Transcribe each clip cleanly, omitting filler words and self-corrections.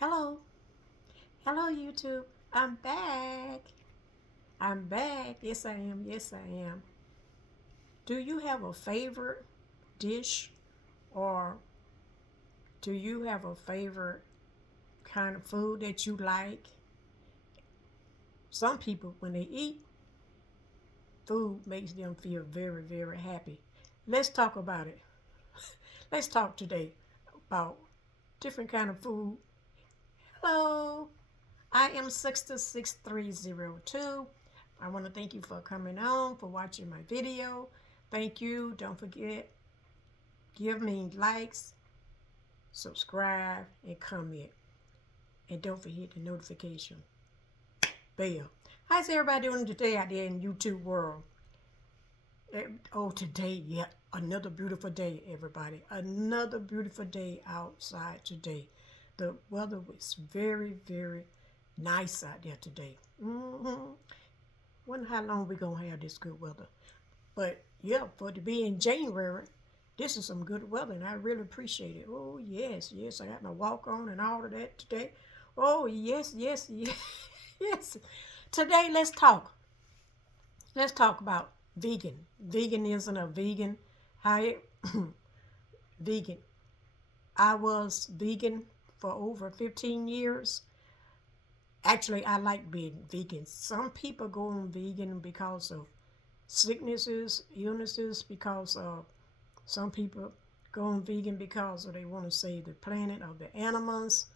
Hello. Hello, YouTube. I'm back. I'm back. Yes, I am. Yes, I am. Do you have a favorite dish or do you have a favorite kind of food that you like? Some people, when they eat, food makes them feel very, very happy. Let's talk about it. Let's talk today about different kind of food. Hello. I am 66302. I want to thank you for coming on, for watching my video. Thank you. Don't forget, give me likes, subscribe, and comment. And don't forget the notification bell. How's everybody doing today out there in YouTube world? Oh, today, yeah, another beautiful day, everybody. Another beautiful day outside today. The weather was very, very nice out there today. Wonder how long we gonna have this good weather. But yeah, for it to be in January, this is some good weather, and I really appreciate it. Oh yes, yes, I got my walk on and all of that today. Oh yes, yes, yes, yes. Today, let's talk. Let's talk about vegan. Veganism or vegan. How vegan. I was vegan for over 15 years. Actually, I like being vegan. Some people go on vegan because of sicknesses, illnesses, because of some people go on vegan because of they want to save the planet or the animals.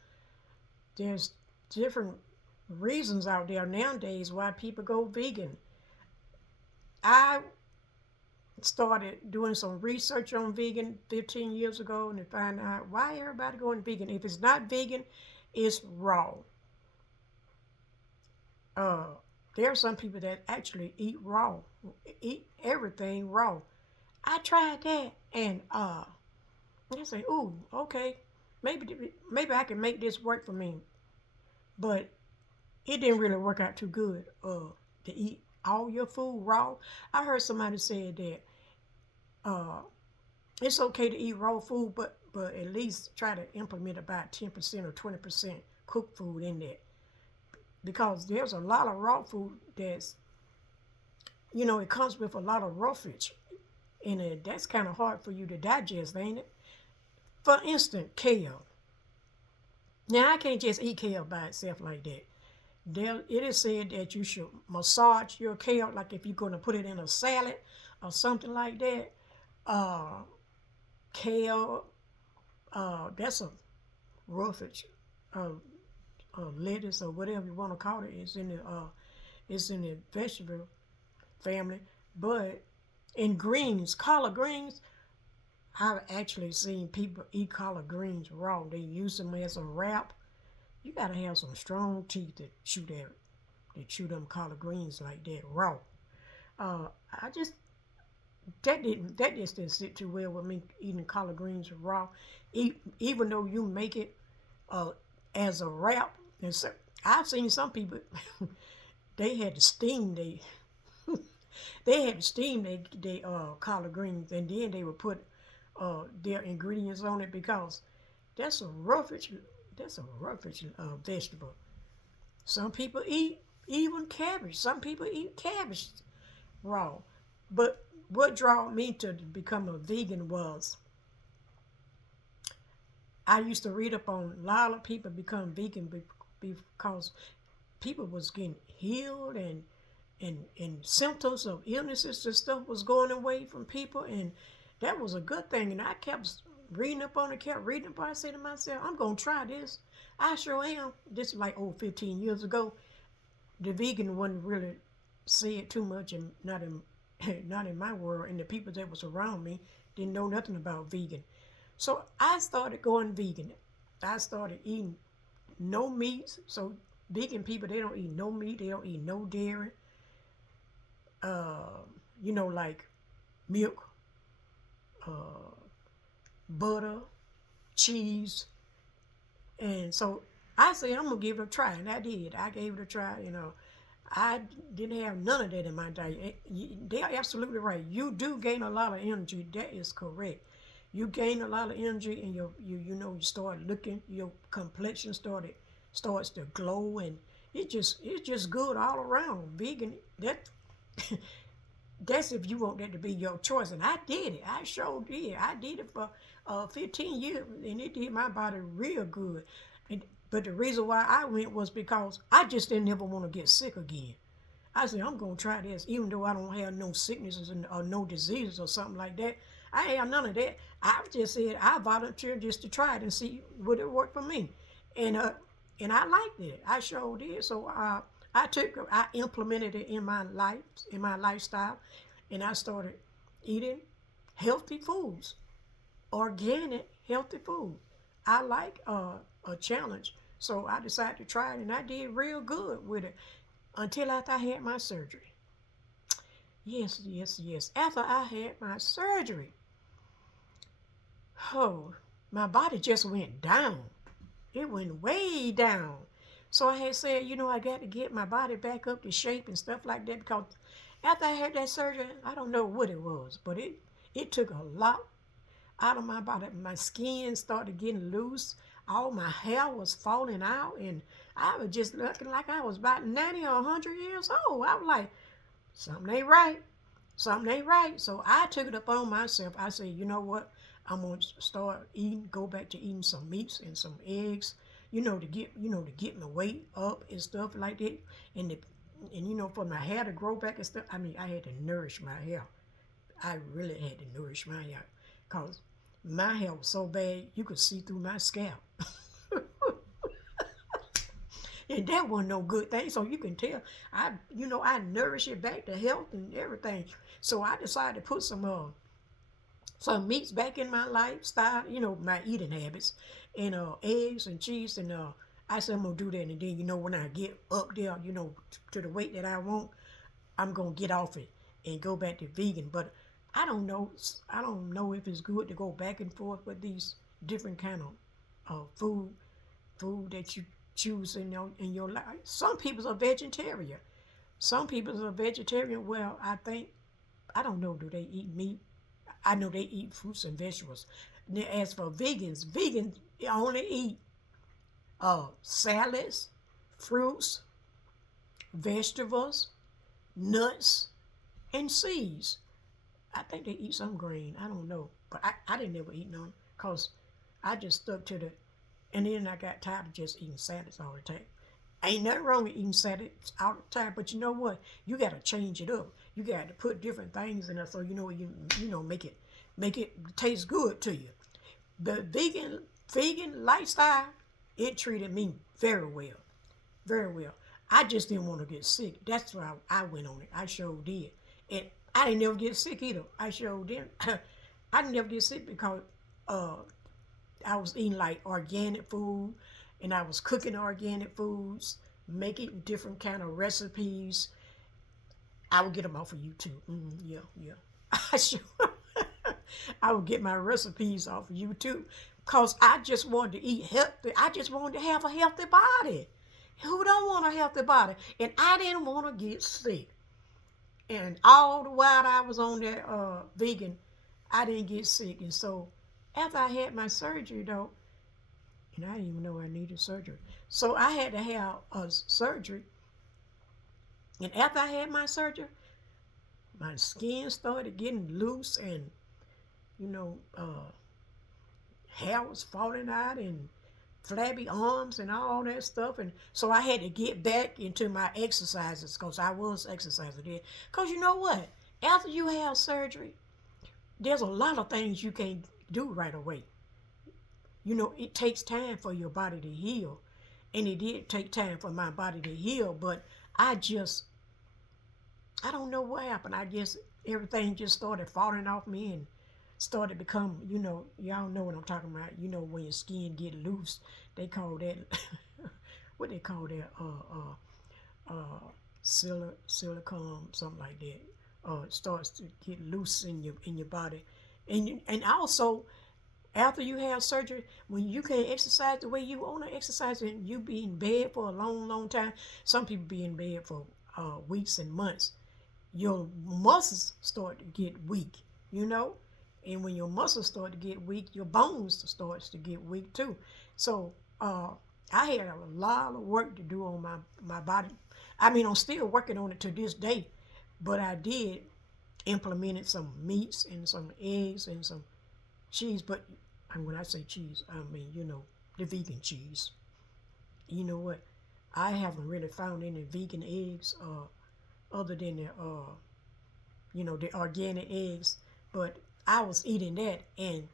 There's different reasons out there nowadays why people go vegan. I started doing some research on vegan 15 years ago and to find out why everybody going vegan. If it's not vegan, it's raw. Uh, there are some people that actually eat raw, eat everything raw. I tried that, and I say, "Ooh, okay, maybe I can make this work for me." But it didn't really work out too good. To eat all your food raw. I heard somebody say that uh, it's okay to eat raw food, but at least try to implement about 10% or 20% cooked food in there, because there's a lot of raw food that's it comes with a lot of roughage, and that's kind of hard for you to digest, ain't it? For instance, kale. Now I can't just eat kale by itself like that. It is said that you should massage your kale, like if you're going to put it in a salad or something like that. Uh, Kale, that's a roughage. Lettuce or whatever you want to call it. It's in the vegetable family. But in greens, collard greens, I've actually seen people eat collard greens raw. They use them as a wrap. You gotta have some strong teeth to chew them collard greens like that raw. I just that just didn't sit too well with me eating collard greens raw. Even though you make it uh, as a wrap, and so I've seen some people they had to steam they collard greens, and then they would put their ingredients on it, because that's a roughage vegetable. Some people eat even cabbage. Some people eat cabbage raw. But what drew me to become a vegan was I used to read up on a lot of people become vegan because people was getting healed, and symptoms of illnesses and stuff was going away from people, and that was a good thing. And I kept reading up on it, kept reading up on it. I said to myself, I'm going to try this. I sure am. This is like 15 years ago. The vegan wasn't really said too much, and not in not in my world, and the people that was around me didn't know nothing about vegan. So I started going vegan. I started eating no meats. So vegan people, they don't eat no meat, they don't eat no dairy. Uh, like milk, uh, butter, cheese, and so I said I'm gonna give it a try, and I did. I gave it a try. I didn't have none of that in my diet. They're absolutely right. You do gain a lot of energy. That is correct. You gain a lot of energy, and you start looking, your complexion starts to glow, and it's just good all around. Vegan, that's if you want that to be your choice. And I did it. I sure did. I did it for 15 years, and it did my body real good. But the reason why I went was because I just didn't ever want to get sick again. I said, I'm going to try this, even though I don't have no sicknesses or no diseases or something like that. I ain't have none of that. I just said I volunteered just to try it and see would it work for me. And I liked it. I sure did. So I implemented it in my life, in my lifestyle, and I started eating healthy foods, organic healthy food. I like a challenge, so I decided to try it, and I did real good with it until after I had my surgery. Yes, yes, yes. After I had my surgery, oh, my body just went down. It went way down. So I had said, I got to get my body back up to shape and stuff like that because after I had that surgery, I don't know what it was, but it took a lot out of my body. My skin started getting loose. All my hair was falling out, and I was just looking like I was about 90 or 100 years old. I was like, something ain't right. Something ain't right. So I took it upon myself. I said, you know what? I'm going to start eating, go back to eating some meats and some eggs, to get my weight up and stuff like that. And for my hair to grow back and stuff, I mean, I had to nourish my hair. I really had to nourish my hair because my hair was so bad you could see through my scalp. And that wasn't no good thing. So you can tell I nourish it back to health and everything. So I decided to put some meats back in my lifestyle, my eating habits, and eggs and cheese, and I said I'm gonna do that, and then when I get up there, to the weight that I want, I'm gonna get off it and go back to vegan. But I don't know if it's good to go back and forth with these different kind of food that you choose in your life. Some people are vegetarian. Some people are vegetarian. Well, I don't know. Do they eat meat? I know they eat fruits and vegetables. As for vegans only eat salads, fruits, vegetables, nuts, and seeds. I think they eat some grain. I don't know. But I didn't ever eat none because I just stuck to and then I got tired of just eating salads all the time. Ain't nothing wrong with eating salads all the time, but you know what? You got to change it up. You got to put different things in there so make it taste good to you. The vegan lifestyle, it treated me very well, very well. I just didn't want to get sick. That's why I went on it. I sure did, and I didn't never get sick either. I sure didn't. I didn't never get sick because I was eating like organic food, and I was cooking organic foods, making different kind of recipes. I would get them off of YouTube. Yeah, yeah. I sure. I would get my recipes off of YouTube because I just wanted to eat healthy. I just wanted to have a healthy body. Who don't want a healthy body? And I didn't want to get sick. And all the while I was on that vegan, I didn't get sick. And so after I had my surgery, though, and I didn't even know I needed surgery. So I had to have a surgery. And after I had my surgery, my skin started getting loose, and hair was falling out and flabby arms and all that stuff. And so I had to get back into my exercises because I was exercising then. Because you know what? After you have surgery, there's a lot of things you can't do right away. It takes time for your body to heal. And it did take time for my body to heal, but I don't know what happened. I guess everything just started falling off me and started become, y'all know what I'm talking about. When your skin get loose, they call that, what they call that, silicone, something like that. It starts to get loose in your body, and also after you have surgery, when you can't exercise the way you want to exercise, and you be in bed for a long, long time. Some people be in bed for weeks and months. Your muscles start to get weak, And when your muscles start to get weak, your bones starts to get weak too. So I had a lot of work to do on my body. I mean, I'm still working on it to this day, but I did implemented some meats and some eggs and some cheese. But and when I say cheese, I mean, the vegan cheese. You know what? I haven't really found any vegan eggs other than the organic eggs. But I was eating that, and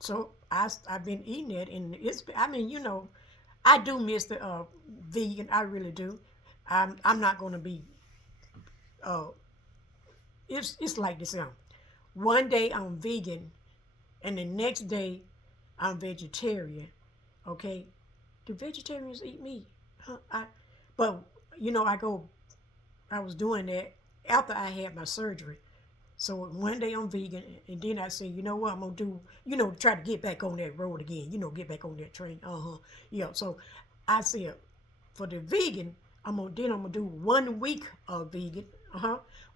so I've been eating it, and I mean, I do miss the vegan. I really do. I'm not gonna be. Uh, it's like this. One day I'm vegan, and the next day I'm vegetarian. Okay, do vegetarians eat meat? Huh? But I go. I was doing that after I had my surgery. So one day I'm vegan, and then I say, you know what, I'm gonna do, try to get back on that road again, get back on that train. Yeah. So I said, for the vegan, I'm gonna do 1 week of vegan.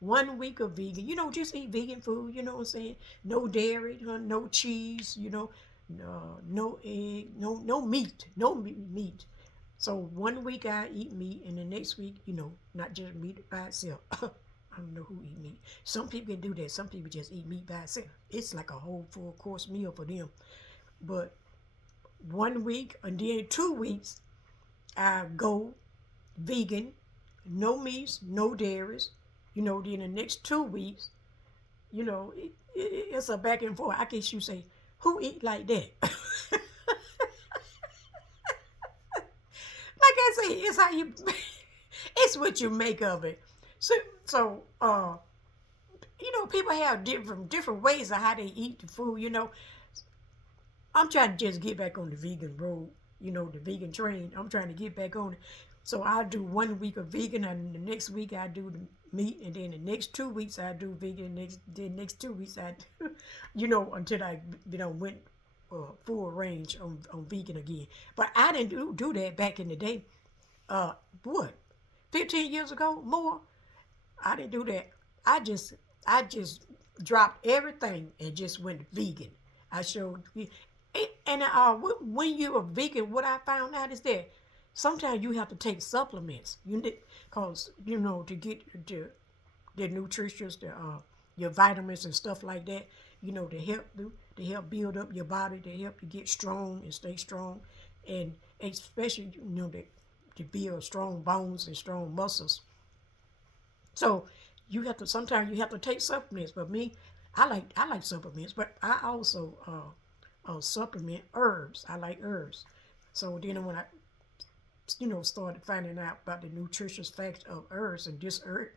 1 week of vegan. Just eat vegan food. You know what I'm saying? No dairy, no cheese. No egg, no meat, no meat. So 1 week I eat meat, and the next week, not just meat by itself. I don't know who eat meat. Some people can do that. Some people just eat meat by itself. It's like a whole full course meal for them. But 1 week, and then 2 weeks, I go vegan, no meats, no dairies. Then the next 2 weeks, it's a back and forth. I guess you say, who eat like that? Like I say, it's how you, it's what you make of it. So people have different ways of how they eat the food. I'm trying to just get back on the vegan road. The vegan train. I'm trying to get back on it. So I do 1 week of vegan, and the next week I do the meat, and then the next 2 weeks I do vegan. The next 2 weeks I, until I went full range on vegan again. But I didn't do that back in the day. What, 15 years ago, more? I didn't do that. I just dropped everything and just went vegan. I showed, and when you're a vegan, what I found out is that sometimes you have to take supplements. Cause to get the nutritious, your vitamins and stuff like that. To help build up your body, to help you get strong and stay strong, and especially to build strong bones and strong muscles. So sometimes you have to take supplements. But me, I like supplements, but I also supplement herbs. I like herbs. So then when I started finding out about the nutritious facts of herbs, and this herb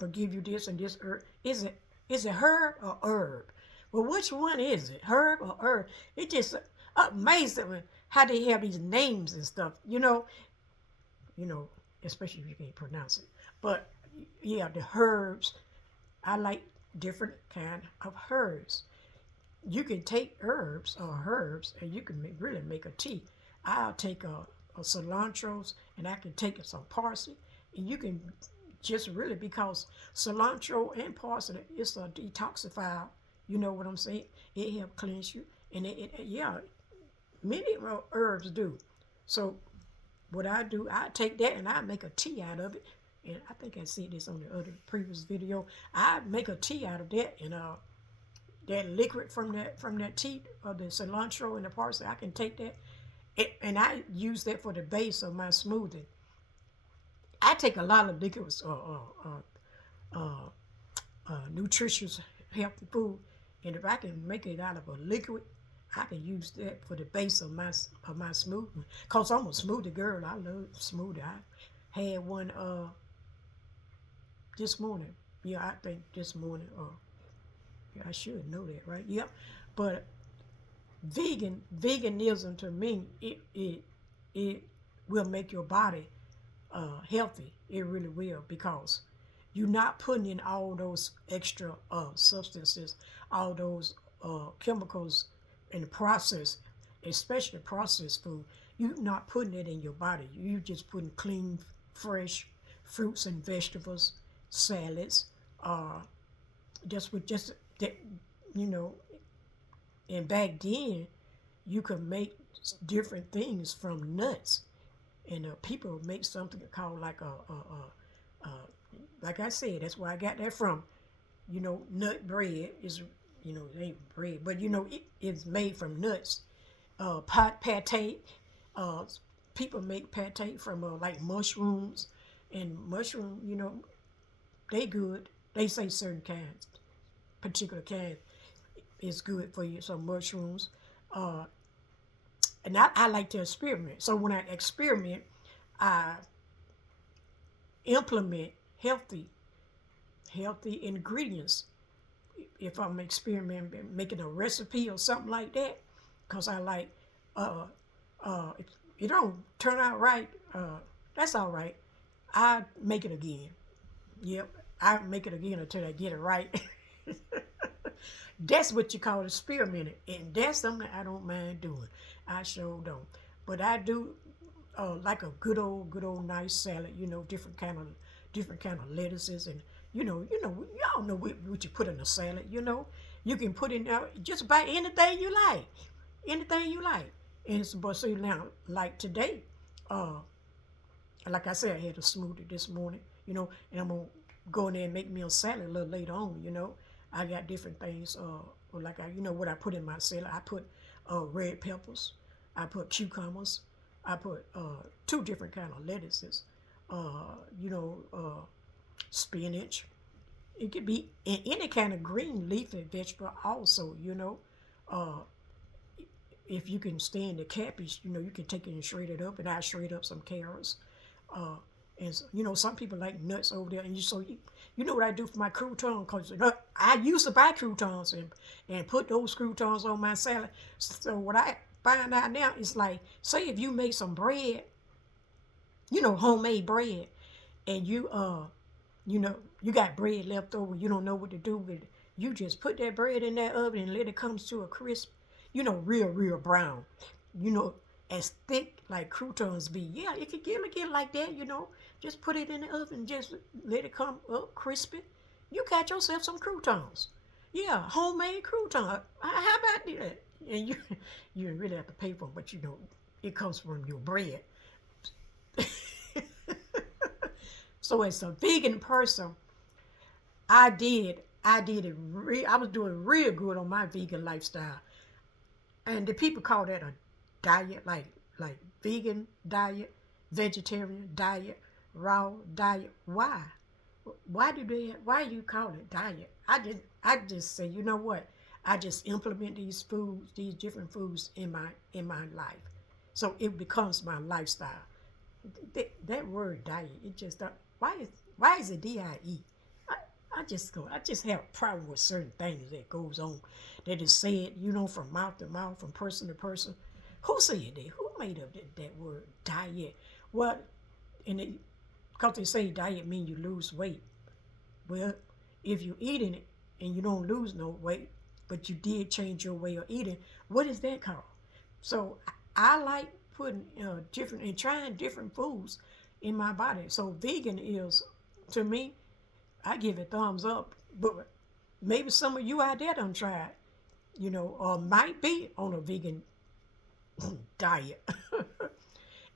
will give you this, and this herb, is it herb or herb? Well, which one is it, herb or herb? It just amazing how they have these names and stuff. Especially if you can't pronounce it. But yeah, the herbs, I like different kind of herbs. You can take herbs and you can really make a tea. I'll take a cilantro, and I can take some parsley, and you can just really, because cilantro and parsley, it's a detoxifier. You know what I'm saying? It helps cleanse you, and yeah, many herbs do. So what I do, I take that and I make a tea out of it. And I think I said this on the other previous video. I make a tea out of that, and that liquid from that tea, or the cilantro and the parsley, I can take that, and I use that for the base of my smoothie. I take a lot of liquids, nutritious, healthy food, and if I can make it out of a liquid, I can use that for the base of my smoothie. Cause I'm a smoothie girl. I love smoothie. I had one this morning. Yeah, I think this morning. Yeah, I should know that, right? Yep. But veganism to me, it will make your body healthy. It really will, because you're not putting in all those extra substances, all those chemicals in the process, especially processed food. You're not putting it in your body. You're just putting clean, fresh fruits and vegetables, salads, just that, you know, and back then you could make different things from nuts, and people make something called like a like I said, that's where I got that from. You know, nut bread is, it ain't bread, but it's made from nuts. Pot pate, uh, people make pate from like mushrooms, and mushroom, they good. They say certain kinds, particular kind, is good for you. So mushrooms, uh, and I like to experiment. So when I experiment, I implement healthy ingredients. If I'm experimenting, making a recipe or something like that, because I like, uh, if it don't turn out right, that's all right. I make it again. Yep, I make it again until I get it right. That's what you call experimenting, and that's something I don't mind doing. I sure don't. But I do like a good old nice salad. Different kind of lettuces, and y'all know what you put in a salad. You can put in just about anything you like, anything you like. And but so now, like today, uh, like I said, I had a smoothie this morning. And I'm gonna go in there and make me a salad a little later on. I got different things. Like what I put in my salad. I put red peppers. I put cucumbers. I put two different kind of lettuces. Uh, you know, spinach. It could be any kind of green leafy vegetable. Also, uh, if you can stand the cabbage, you can take it and shred it up. And I shred up some carrots. Uh, and some people like nuts over there, and you know what I do for my croutons, because I used to buy croutons and put those croutons on my salad. So what I find out now is, like, say if you make some bread, homemade bread, and you got bread left over, you don't know what to do with it. You just put that bread in that oven and let it come to a crisp, real brown, as thick like croutons be. Yeah, it can get like that, Just put it in the oven, just let it come up crispy. You got yourself some croutons. Yeah, homemade crouton. How about that? And you really have to pay for them, but it comes from your bread. So as a vegan person, I was doing real good on my vegan lifestyle. And the people call that a diet, like vegan diet, vegetarian diet, raw diet. Why? Why you call it diet? I just say, you know what? I just implement these different foods in my life. So it becomes my lifestyle. That word diet, it just why is it DIE? I just have a problem with certain things that goes on, that is said, from mouth to mouth, from person to person. Who said that? Who made up that word diet? What? And because they say diet means you lose weight. Well, if you're eating it and you don't lose no weight, but you did change your way of eating, what is that called? So I like putting different and trying different foods in my body. So vegan is, to me, I give it thumbs up. But maybe some of you out there done tried, or might be on a vegan diet.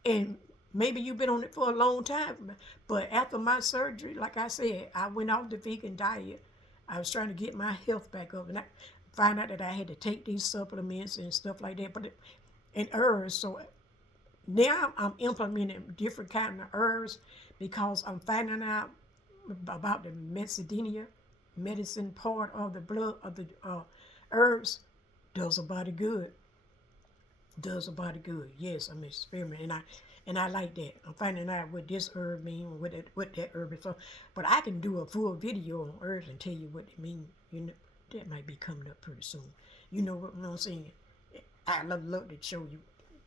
And maybe you've been on it for a long time. But after my surgery, like I said, I went off the vegan diet. I was trying to get my health back up, and I found out that I had to take these supplements and stuff like that. And herbs. So now I'm implementing different kind of herbs, because I'm finding out about the medicine part of the blood of the herbs. Does a body good. Does a body good. Yes, I'm experimenting, and I like that. I'm finding out what this herb means, what that herb is for. But I can do a full video on herbs and tell you what it means. That might be coming up pretty soon. You know what I'm saying? I love to show you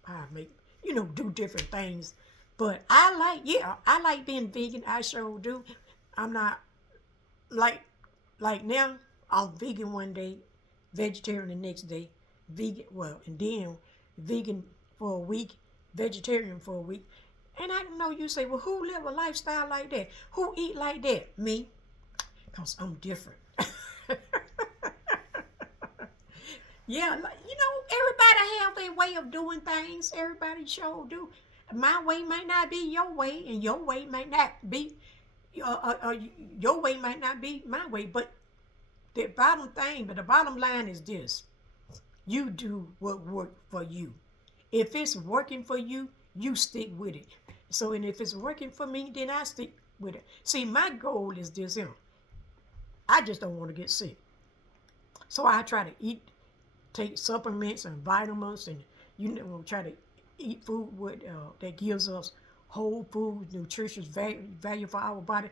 how I make, do different things. But I like being vegan. I sure do. I'm not like now. I'm vegan one day, vegetarian the next day, and then vegan for a week, vegetarian for a week. And I know you say, well, who live a lifestyle like that? Who eat like that? Me, because I'm different. Yeah, like, everybody have their way of doing things. Everybody sure do. My way might not be your way, and your way might not be, your way might not be my way. But the bottom line is this: you do what works for you. If it's working for you, you stick with it. So, and if it's working for me, then I stick with it. See, my goal is this: I just don't want to get sick. So I try to take supplements and vitamins, and try to eat food that gives us whole food, nutritious value for our body.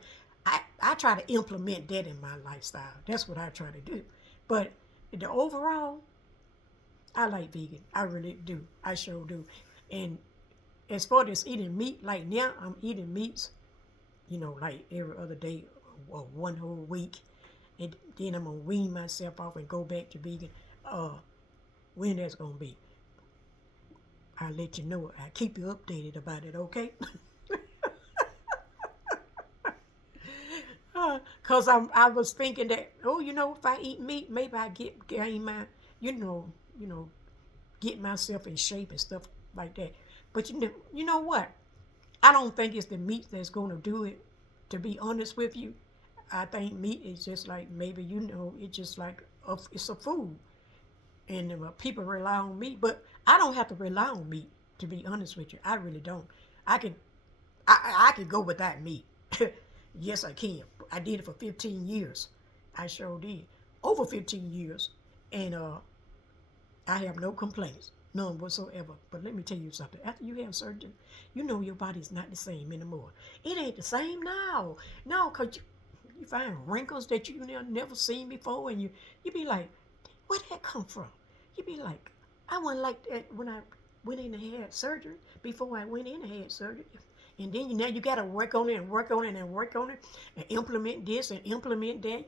I try to implement that in my lifestyle. That's what I try to do. But the overall, I like vegan. I really do. I sure do. And as far as eating meat, like now I'm eating meats, like every other day or one whole week. And then I'm going to wean myself off and go back to vegan. When that's going to be, I'll let you know. I'll keep you updated about it, okay? Because I was thinking that, if I eat meat, maybe I gain my, get myself in shape and stuff like that. But you know what? I don't think it's the meat that's going to do it, to be honest with you. I think meat is just like, maybe, it's just like, it's a food. And people rely on meat, but I don't have to rely on meat, to be honest with you. I really don't. I could go without meat. Yes, I can. I did it for 15 years. I sure did. Over 15 years. And I have no complaints. None whatsoever. But let me tell you something. After you have surgery, your body's not the same anymore. It ain't the same now. No, because you find wrinkles that you never seen before, and you be like, where'd that come from? You be like, I wasn't like that when I went in and had surgery, before I went in and had surgery. And then now you got to work on it and work on it and work on it and implement this and implement that.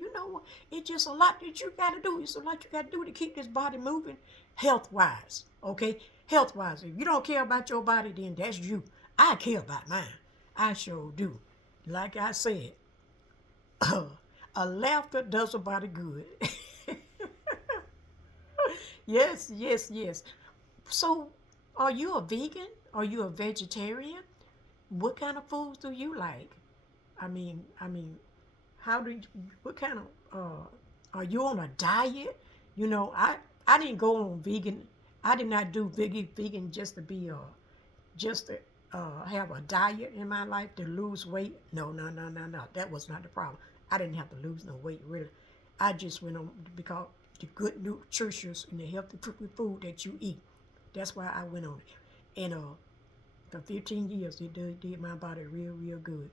It's just a lot that you got to do. It's a lot you got to do to keep this body moving health-wise, okay? Health-wise. If you don't care about your body, then that's you. I care about mine. I sure do. Like I said, a laughter does a body good. Yes, yes, yes. So, are you a vegan? Are you a vegetarian? What kind of foods do you like? I mean, what kind of, are you on a diet? I didn't go on vegan. I did not do vegan just to be, just to have a diet in my life to lose weight. No. That was not the problem. I didn't have to lose no weight, really. I just went on because the good nutritious and the healthy food that you eat. That's why I went on it. And for 15 years, it did my body real, real good.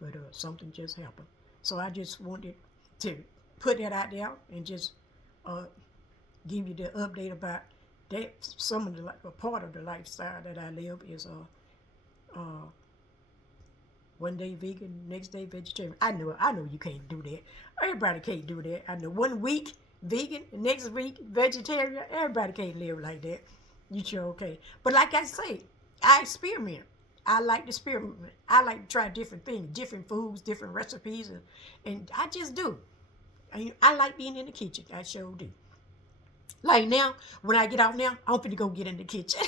But something just happened. So I just wanted to put that out there and just give you the update about that. Some of a part of the lifestyle that I live is one day vegan, next day vegetarian. I know you can't do that. Everybody can't do that. I know 1 week vegan, next week vegetarian. Everybody can't live like that. You sure okay. But like I say, I experiment. I like to experiment. I like to try different things, different foods, different recipes, and I just do. I like being in the kitchen. I sure do. Like now, when I get off now, I'm finna go get in the kitchen.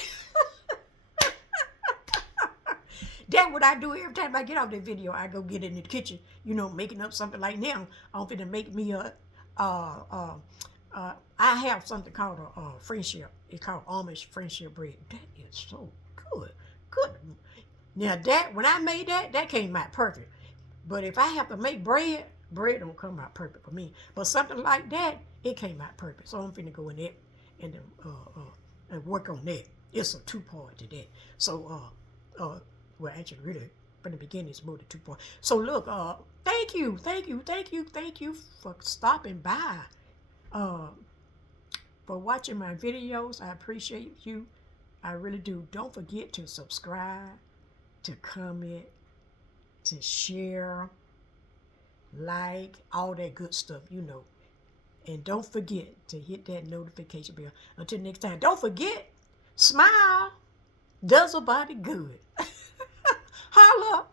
That's what I do every time I get off the video. I go get in the kitchen, making up something. Like now, I'm finna make me I have something called a friendship. It's called Amish friendship bread. That is so good. Good. Now when I made that came out perfect. But if I have to make bread don't come out perfect for me. But something like that, it came out perfect. So I'm finna go in there and work on that. It's a 2-part to that. So well, actually, really, from the beginning, it's more than 2 part. So look, thank you for stopping by, for watching my videos. I appreciate you. I really do. Don't forget to subscribe, to comment, to share, like, all that good stuff, And don't forget to hit that notification bell. Until next time, don't forget, smile does a body good. Holla!